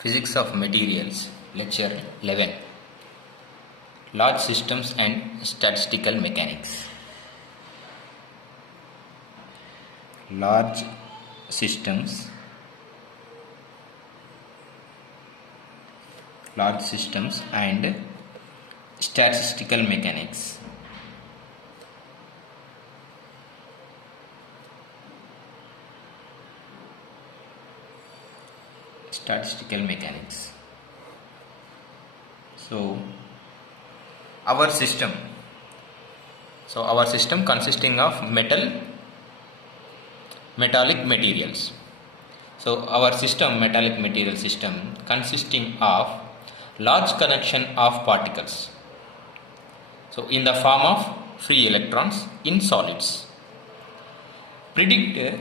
Physics of Materials, Lecture 11, Large Systems and Statistical Mechanics. Large systems and statistical mechanics. Statistical mechanics. So our system consisting of metallic materials. So our metallic material system consisting of large collection of particles, so in the form of free electrons in solids. Predict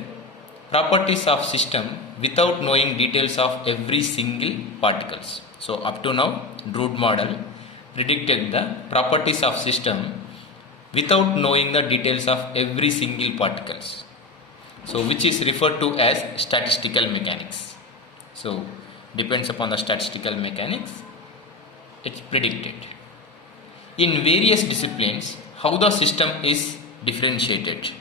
properties of system without knowing details of every single particles. So up to now, Drude model predicted the properties of system without knowing the details of every single particles, so which is referred to as statistical mechanics. So depends upon the statistical mechanics, it's predicted. In various disciplines, how the system is differentiated.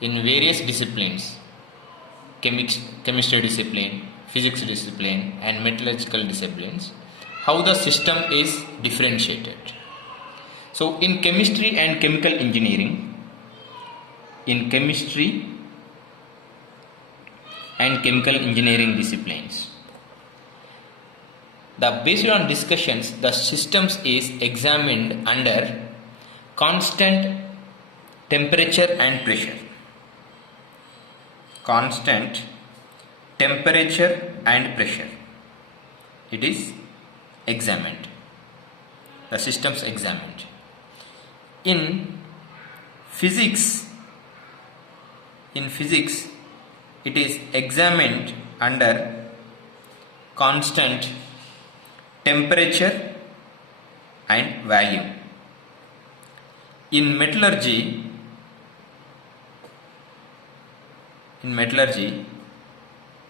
In various disciplines, chemistry discipline, physics discipline and metallurgical disciplines, how the system is differentiated. So in chemistry and chemical engineering, disciplines, based on discussions, the systems is examined under constant temperature and pressure. Constant temperature and pressure, it is examined. The systems examined. In physics, it is examined under constant temperature and volume. In metallurgy,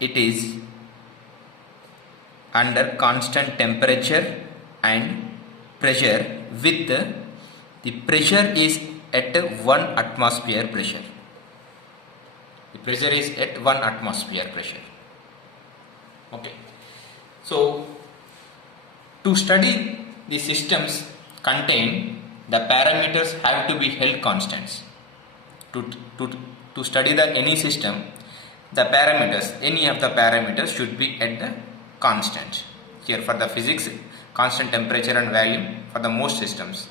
it is under constant temperature and pressure with the pressure is at 1 atmosphere pressure. The pressure is at 1 atmosphere pressure. Okay. So to study the systems contained, the parameters have to be held constants. To study any system, any of the parameters should be at the constant. Here for the physics, constant temperature and volume for the most systems,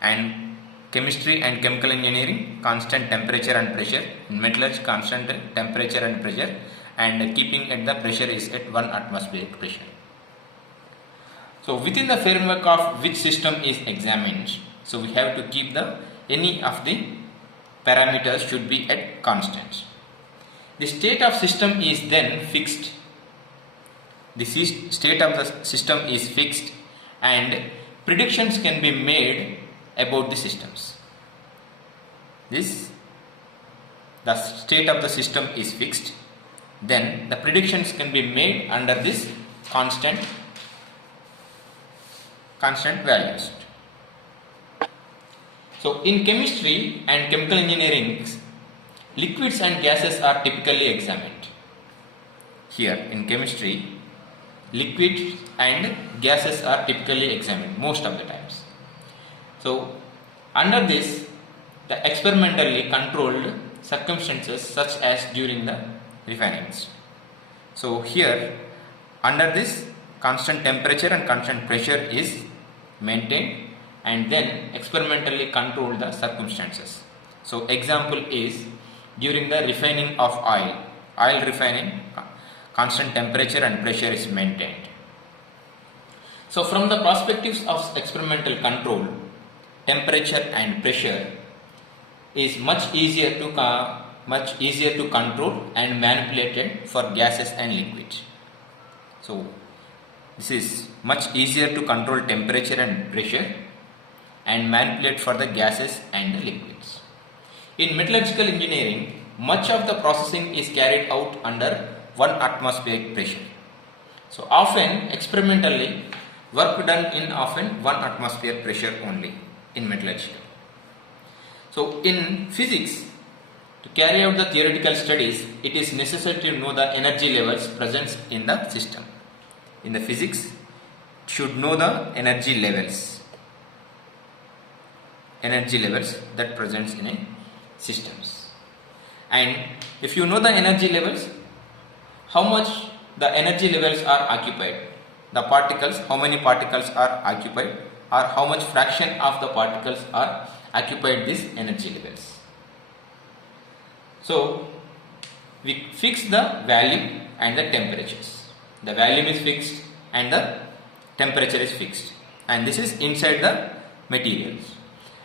and chemistry and chemical engineering, constant temperature and pressure. In metallurgy, constant temperature and pressure, and keeping at the pressure is at 1 atmospheric pressure. So within the framework of which system is examined, so we have to keep any of the parameters should be at constant. The state of system is then fixed. The state of the system is fixed and predictions can be made about the systems. The state of the system is fixed, then the predictions can be made under this constant values. So in chemistry and chemical engineering, liquids and gases are typically examined. Here in chemistry, liquids and gases are typically examined most of the times. So under this, the experimentally controlled circumstances such as during the refinements. So here under this, constant temperature and constant pressure is maintained and then experimentally control the circumstances. So example is during the refining of oil refining, constant temperature and pressure is maintained. So from the perspectives of experimental control, temperature and pressure is much easier to control and manipulated for gases and liquids. So this is much easier to control temperature and pressure and manipulate for the gases and the liquids. In metallurgical engineering, much of the processing is carried out under 1 atmospheric pressure. So often experimentally work done in often 1 atmosphere pressure only in metallurgy. So in physics, to carry out the theoretical studies, it is necessary to know the energy levels present in the system. In the physics, should know the energy levels that presents in a systems. And if you know the energy levels, how much the energy levels are occupied, the particles, how many particles are occupied, or how much fraction of the particles are occupied these energy levels. So we fix the value and the temperatures. The volume is fixed and the temperature is fixed, and this is inside the materials.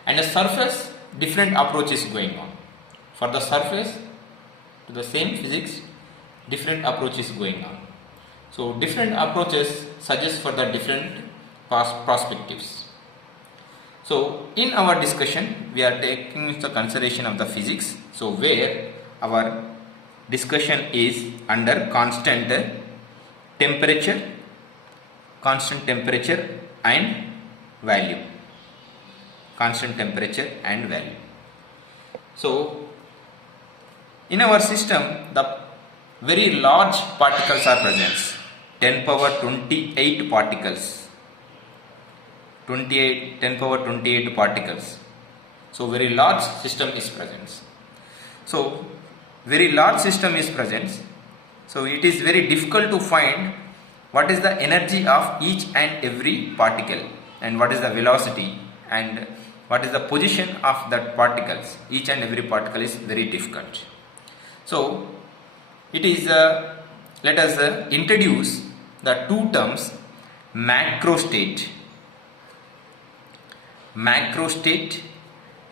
And the surface, different approaches going on. For the surface to the same physics, different approaches going on. So different approaches suggest for the different perspectives. So in our discussion, we are taking into consideration of the physics. So where our discussion is under constant temperature and value. Constant temperature and value. So in our system, the very large particles are present. 10 power 28 particles. 10 power 28 particles. So very large system is present. So very large system is present. So it is very difficult to find what is the energy of each and every particle, and what is the velocity, and what is the position of that particles. Each and every particle is very difficult. So it is let us introduce the two terms macrostate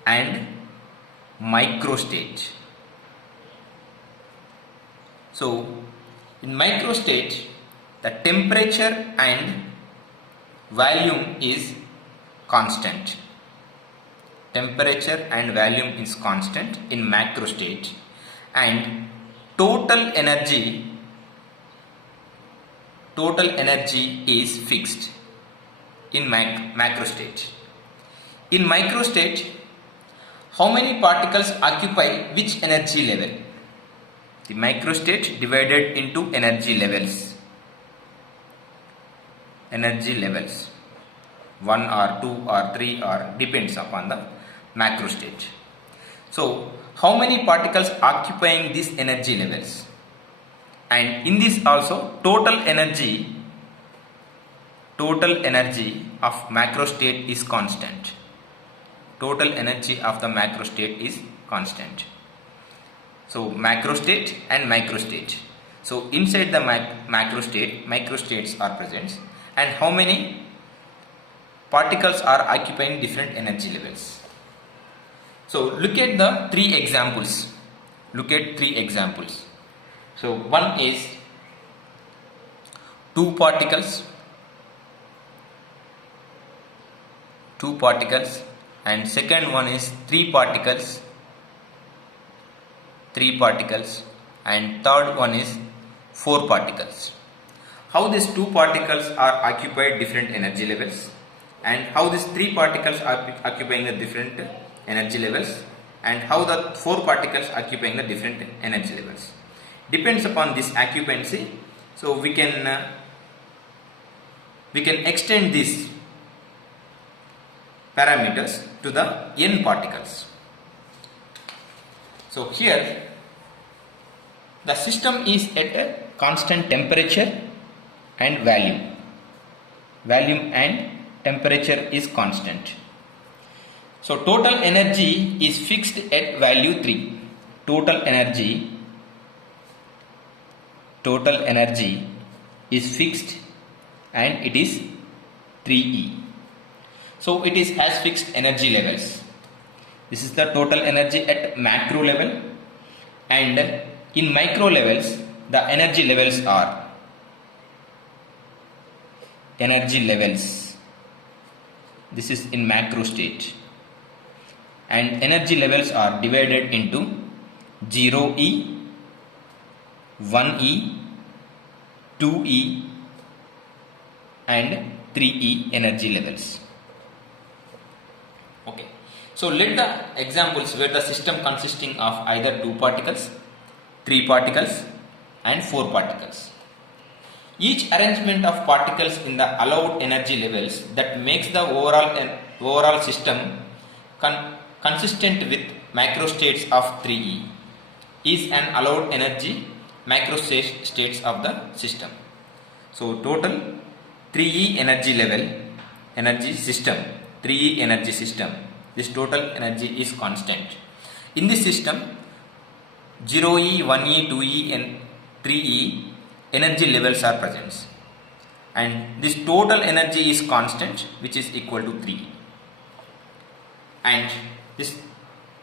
and microstate. So in microstate, the temperature and volume is constant. Temperature and volume is constant in macrostate, and total energy is fixed in macrostate. In microstate, how many particles occupy which energy level? The microstate divided into energy levels. 1 or 2 or 3 or depends upon the macrostate. So how many particles occupying these energy levels? And in this also, total energy of macrostate is constant. Total energy of the macrostate is constant. So macrostate and microstate. So inside the macrostate, microstates are present, and how many particles are occupying different energy levels. So look at the three examples. So one is 2 particles, and second one is 3 particles, and third one is 4 particles. How these 2 particles are occupied different energy levels, and how these 3 particles are occupying the different energy levels, and how the 4 particles occupying the different energy levels. Depends upon this occupancy. So we can extend these parameters to the n particles. So here the system is at a constant temperature and volume. Volume and temperature is constant. So total energy is fixed at value 3. Total energy is fixed, and it is 3E. So it is has fixed energy levels. This is the total energy at macro level, and in micro levels the energy levels are this is in macro state, and energy levels are divided into 0E, 1E, 2E and 3e energy levels. Okay, so let the examples where the system consisting of either 2 particles, 3 particles and 4 particles. Each arrangement of particles in the allowed energy levels that makes the overall system consistent with macrostates of 3e is an allowed energy macrostates of the system. So total 3e energy level energy system, 3e energy system, this total energy is constant. In this system 0e, 1e, 2e and 3e energy levels are present, and this total energy is constant, which is equal to 3, and this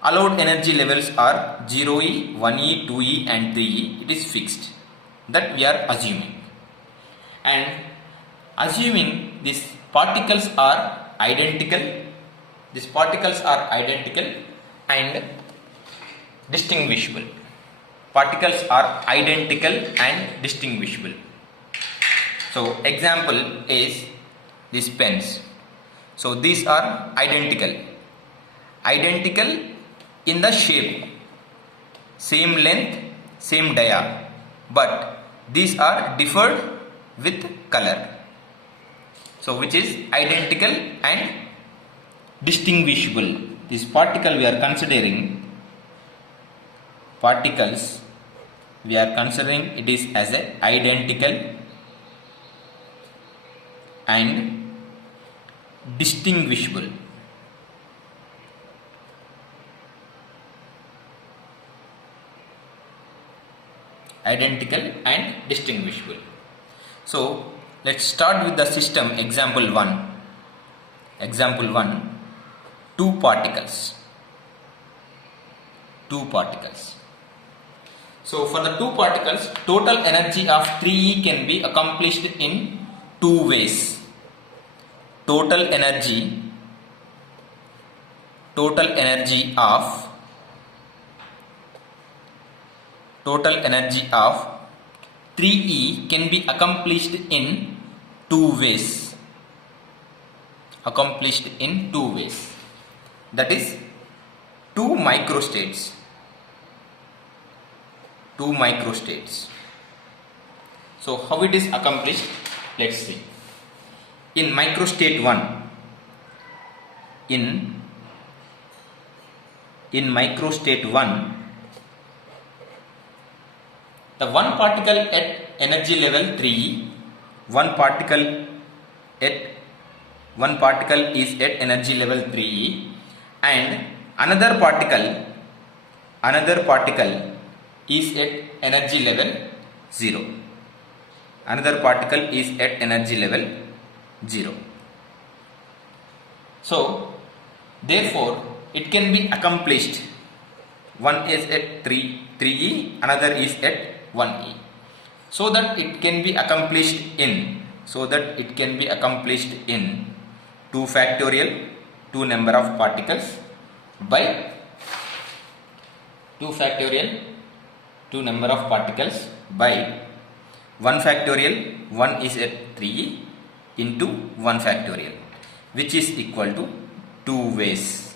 allowed energy levels are 0e, 1e, 2e and 3e. It is fixed, that we are assuming, and assuming these particles are identical, and distinguishable. Particles are identical and distinguishable. So example is these pens. So these are identical in the shape, same length, same dia, but these are differed with color. So which is identical and distinguishable. This particle we are considering, it is as a identical and distinguishable. Identical and distinguishable. So let's start with the system. Example 1, 2 particles. So for the 2 particles, total energy of 3e can be accomplished in 2 ways. Total energy of 3e can be accomplished in 2 ways. That is 2 microstates. So how it is accomplished? Let's see. In microstate 1, the one particle at energy level 3e, one particle is at energy level 3e, and another particle is at energy level 0. So therefore it can be accomplished. One is at 3e, another is at 1e. So that it can be accomplished in 2 factorial, 2 number of particles, by 2 factorial, 2 number of particles, by 1 factorial, 1 is at 3e into 1 factorial, which is equal to 2 ways.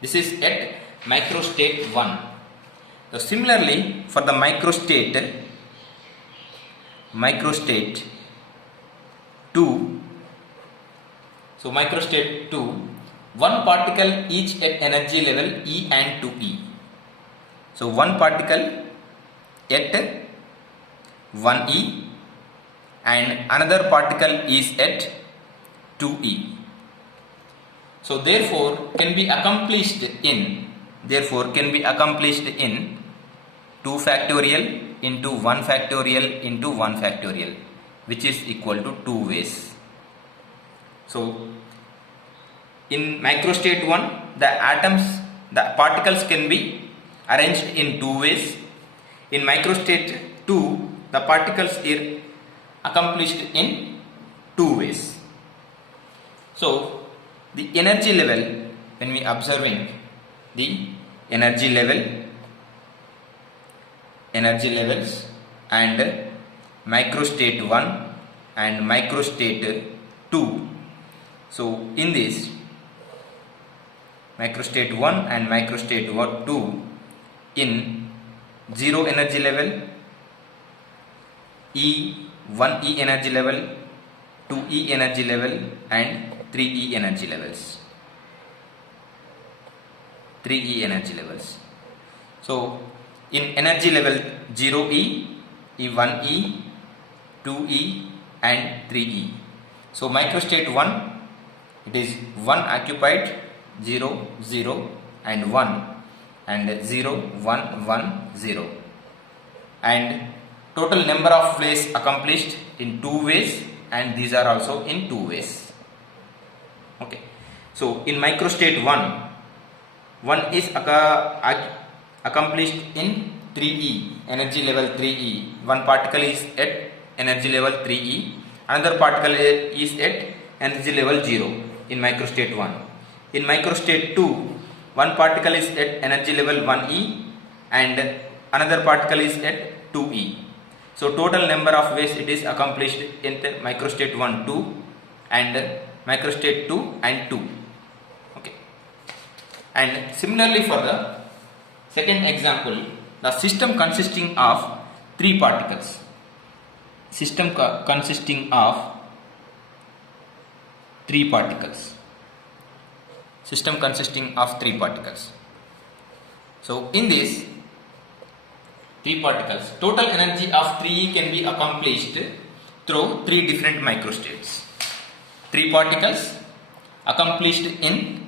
This is at microstate 1. So similarly for the microstate 2, so microstate 2, one particle each at energy level E and 2e. So one particle at 1e and another particle is at 2e. So therefore can be accomplished in 2 factorial into 1 factorial into 1 factorial, which is equal to 2 ways. So in microstate 1, the particles can be arranged in 2 ways. In microstate 2, the particles are accomplished in 2 ways. So the energy level, when we observing the energy levels and microstate 1 and microstate 2. So in this microstate 1 and microstate 2 in 0 energy level, 1E energy level, 2E energy level and 3E energy levels. 3E energy levels. So in energy level 0E, 1E, 2E and 3E. So microstate 1, it is 1 occupied, 0, 0 and 1 and 0, 1, 1, 0. And total number of ways accomplished in 2 ways, and these are also in 2 ways. Okay. So in microstate 1 is accomplished in 3E, energy level 3E. One particle is at energy level 3E, another particle is at energy level 0 in microstate 1. In microstate 2, one particle is at energy level 1E and another particle is at 2E. So total number of ways it is accomplished in the microstate 1, 2 and microstate 2 and 2. Okay. And similarly for the second example, the system consisting of 3 particles. System consisting of 3 particles. System consisting of 3 particles. So in this 3 particles, total energy of 3E can be accomplished through 3 different microstates. 3 particles accomplished in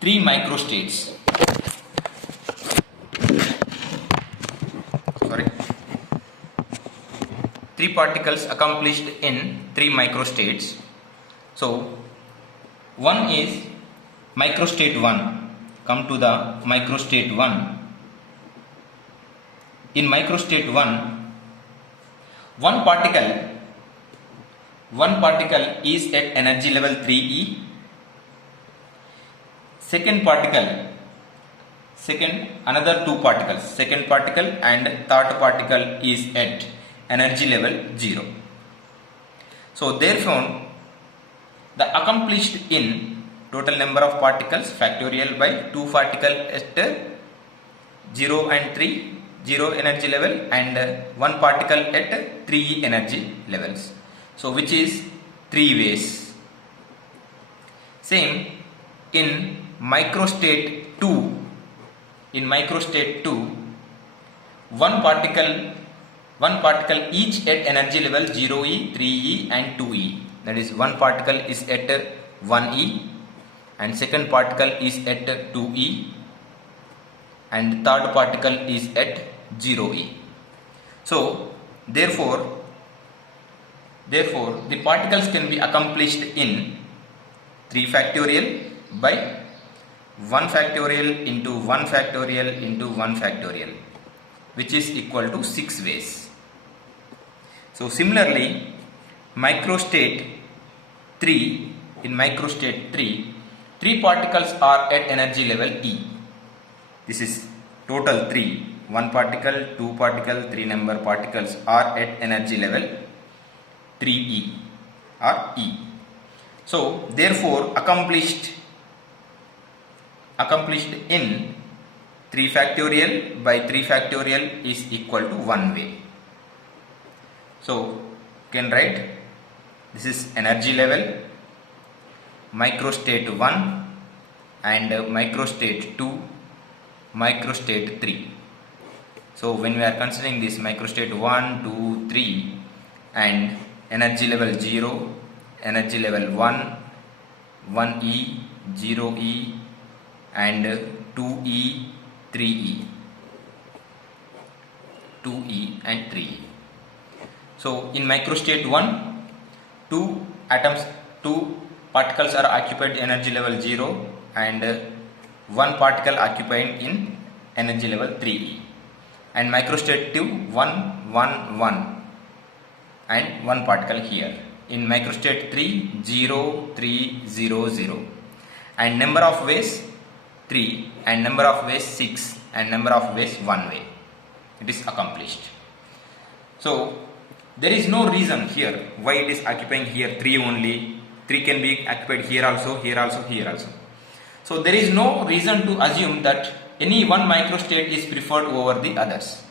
3 microstates. Sorry. 3 particles accomplished in 3 microstates. So one is microstate 1. Come to the microstate 1. In microstate 1, one particle is at energy level 3E. Another 2 particles, second particle and third particle is at energy level 0. So therefore, the accomplished in total number of particles factorial by 2 particles at 0 and 3, 0 energy level and 1 particle at 3 energy levels. So which is 3 ways. Same in microstate 2. In microstate 2, one particle each at energy level 0E, 3E and 2E. That is, one particle is at 1E and second particle is at 2E and third particle is at 0E. So therefore the particles can be accomplished in 3 factorial by 1 factorial into 1 factorial into 1 factorial, which is equal to 6 ways. So similarly, microstate 3, in microstate 3 particles are at energy level E. This is total 3. 1 particle, 2 particle, 3 number particles are at energy level 3E or E. So therefore accomplished in 3 factorial by 3 factorial is equal to 1 way. So you can write, this is energy level, microstate 1 and microstate 2, microstate 3. So when we are considering this microstate 1, 2, 3 and energy level 0, energy level 1, 1E, 0E and 2E, 3E, 2E and 3E. So in microstate 1, 2 particles are occupied energy level 0 and 1 particle occupied in energy level 3E. And microstate 2, 1, 1, 1 and 1 particle here. In microstate 3, 0, 3, 0, 0 and number of ways 3 and number of ways 6 and number of ways 1 way. It is accomplished. So there is no reason here why it is occupying here 3 only. 3 can be occupied here also, here also, here also. So there is no reason to assume that any one microstate is preferred over the others.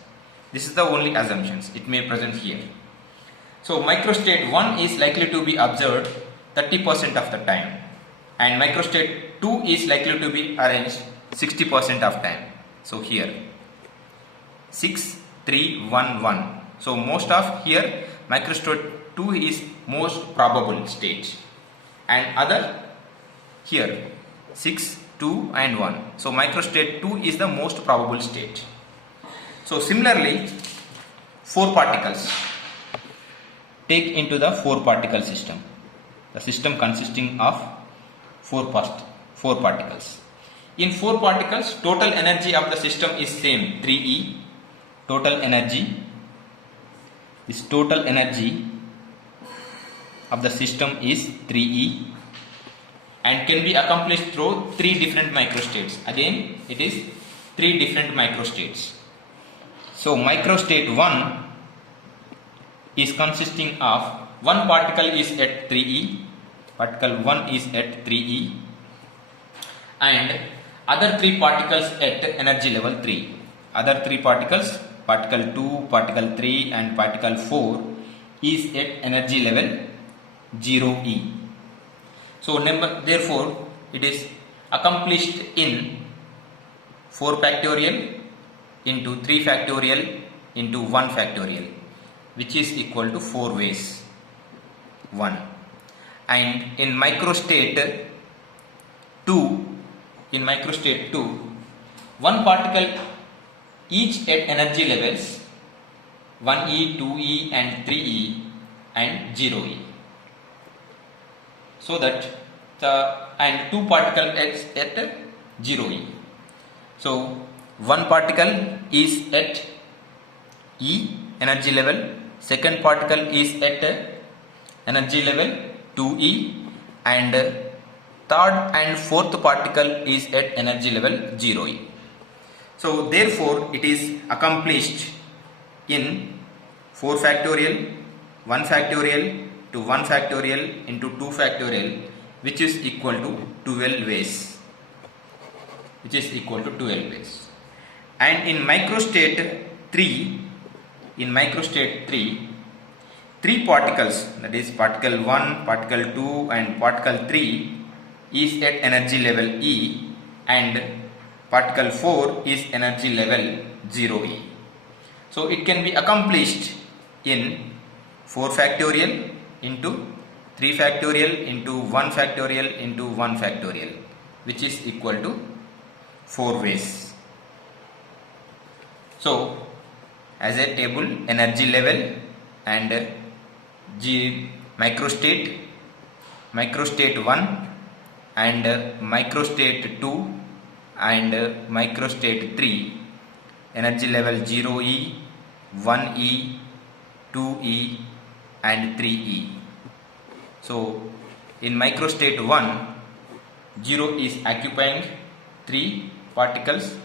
This is the only assumptions it may present here. So microstate 1 is likely to be observed 30% of the time, and microstate 2 is likely to be arranged 60% of time. So here 6, 3, 1, 1. So most of here microstate 2 is most probable state, and other here 6, 2 and 1. So microstate 2 is the most probable state. So similarly, 4 particles. Take into the 4 particle system. The system consisting of 4 particles. In 4 particles, total energy of the system is same, 3E. Total energy of the system is 3E and can be accomplished through 3 different microstates. Again, it is 3 different microstates. So microstate 1 is consisting of one particle is at 3E, particle 1 is at 3E, and other 3 particles at energy level 3. Other 3 particles, particle 2, particle 3 and particle 4 is at energy level 0E. So therefore it is accomplished in 4 factorial into 3 factorial into 1 factorial, which is equal to 4 ways 1. And in microstate 2, one particle each at energy levels 1E, 2E and 3E and 0E. So that and 2 particles at 0E. So one particle is at E energy level, second particle is at energy level 2E, and third and fourth particle is at energy level 0E. So therefore it is accomplished in 4 factorial, 1 factorial to 1 factorial into 2 factorial, which is equal to 12 ways. And in microstate 3, 3 particles, that is particle 1, particle 2 and particle 3 is at energy level E, and particle 4 is energy level 0E. So it can be accomplished in 4 factorial into 3 factorial into 1 factorial into 1 factorial, which is equal to 4 ways. So as a table, energy level and microstate 1 and microstate 2 and microstate 3, energy level 0E, 1E, 2E and 3E. So in microstate 1, 0 is occupying 3 particles,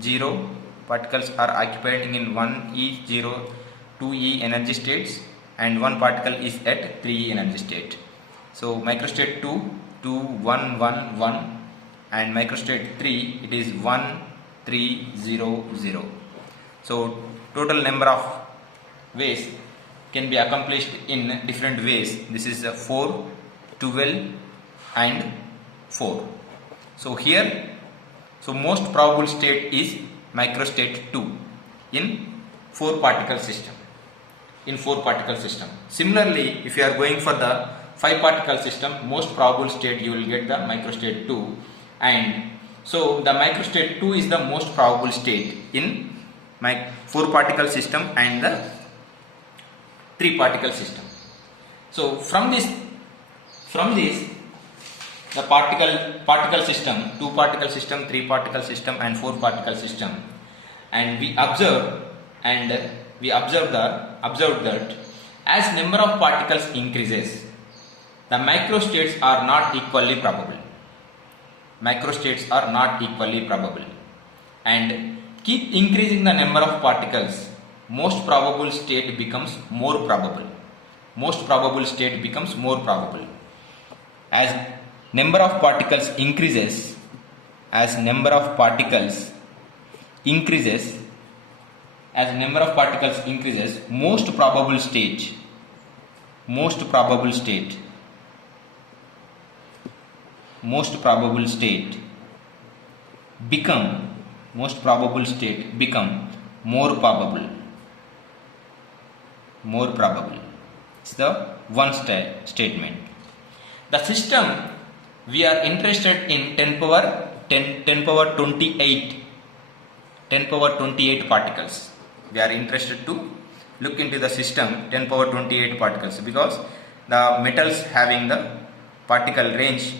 0 particles are occupying in 1E, 0, 2E energy states, and 1 particle is at 3E energy state. So microstate 2, 2, 1, 1, 1, and microstate 3, it is 1, 3, 0, 0. So total number of ways can be accomplished in different ways. This is 4, 12 and 4. So here, so most probable state is microstate 2 in 4 particle system. Similarly, if you are going for the 5 particle system, most probable state you will get the microstate 2, and so the microstate 2 is the most probable state in my 4 particle system and the 3 particle system. So from this the particle system, 2 particle system, 3 particle system and 4 particle system, and we observed that as number of particles increases, the microstates are not equally probable, and keep increasing the number of particles, most probable state becomes more probable. Most probable state becomes more probable. As number of particles increases, as number of particles increases, most probable state become more probable. It's the one statement. The system we are interested in 10 power 28 particles. We are interested to look into the system 10 power 28 particles because the metals having the particle range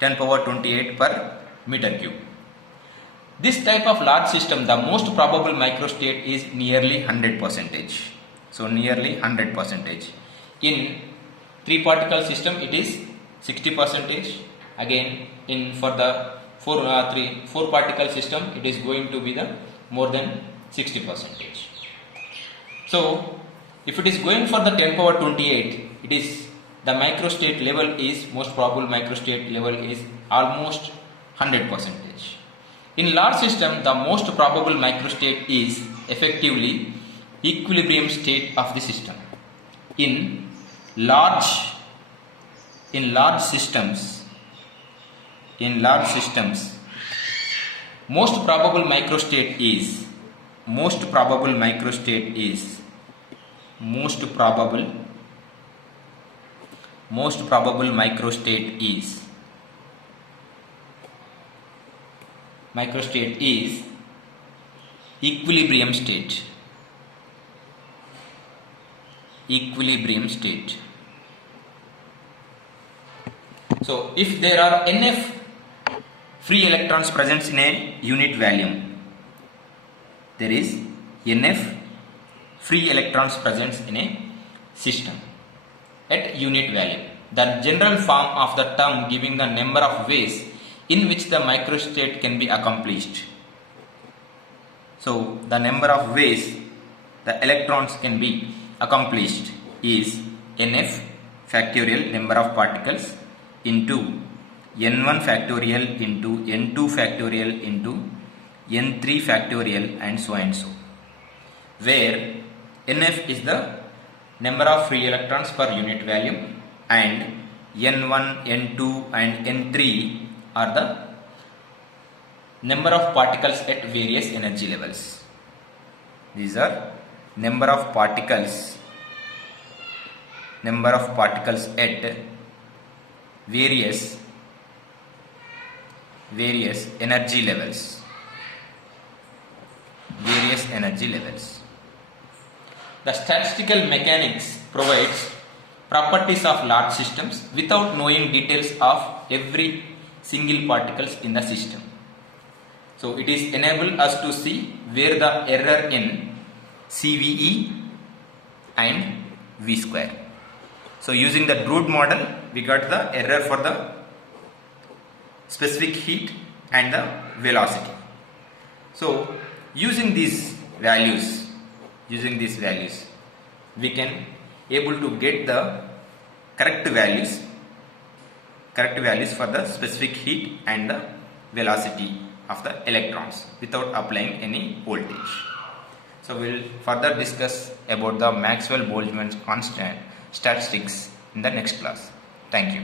10 power 28 per meter cube. This type of large system, the most probable microstate is nearly 100%. So nearly 100%. In 3 particle system it is 60%. Again for the 4 particle system it is going to be the more than 60%. So if it is going for the 10 power 28, it is the microstate level is most probable microstate level is almost 100%. In large system, the most probable microstate is effectively equilibrium state of the system. In large systems, most probable microstate is equilibrium state. So if there are NF free electrons present in a unit volume, there is NF free electrons present in a system at unit value. The general form of the term giving the number of ways in which the microstate can be accomplished. So the number of ways the electrons can be accomplished is NF factorial number of particles into N1 factorial into N2 factorial into N3 factorial and so, where NF is the number of free electrons per unit volume and N1, N2 and N3 are the number of particles at various energy levels. These are number of particles at various energy levels. The statistical mechanics provides properties of large systems without knowing details of every single particles in the system. So it is enable us to see where the error in CVE and V square. So using the Drude model, we got the error for the specific heat and the velocity. So using these values, we can able to get the correct values for the specific heat and the velocity of the electrons without applying any voltage. So we will further discuss about the Maxwell-Boltzmann constant statistics in the next class. Thank you.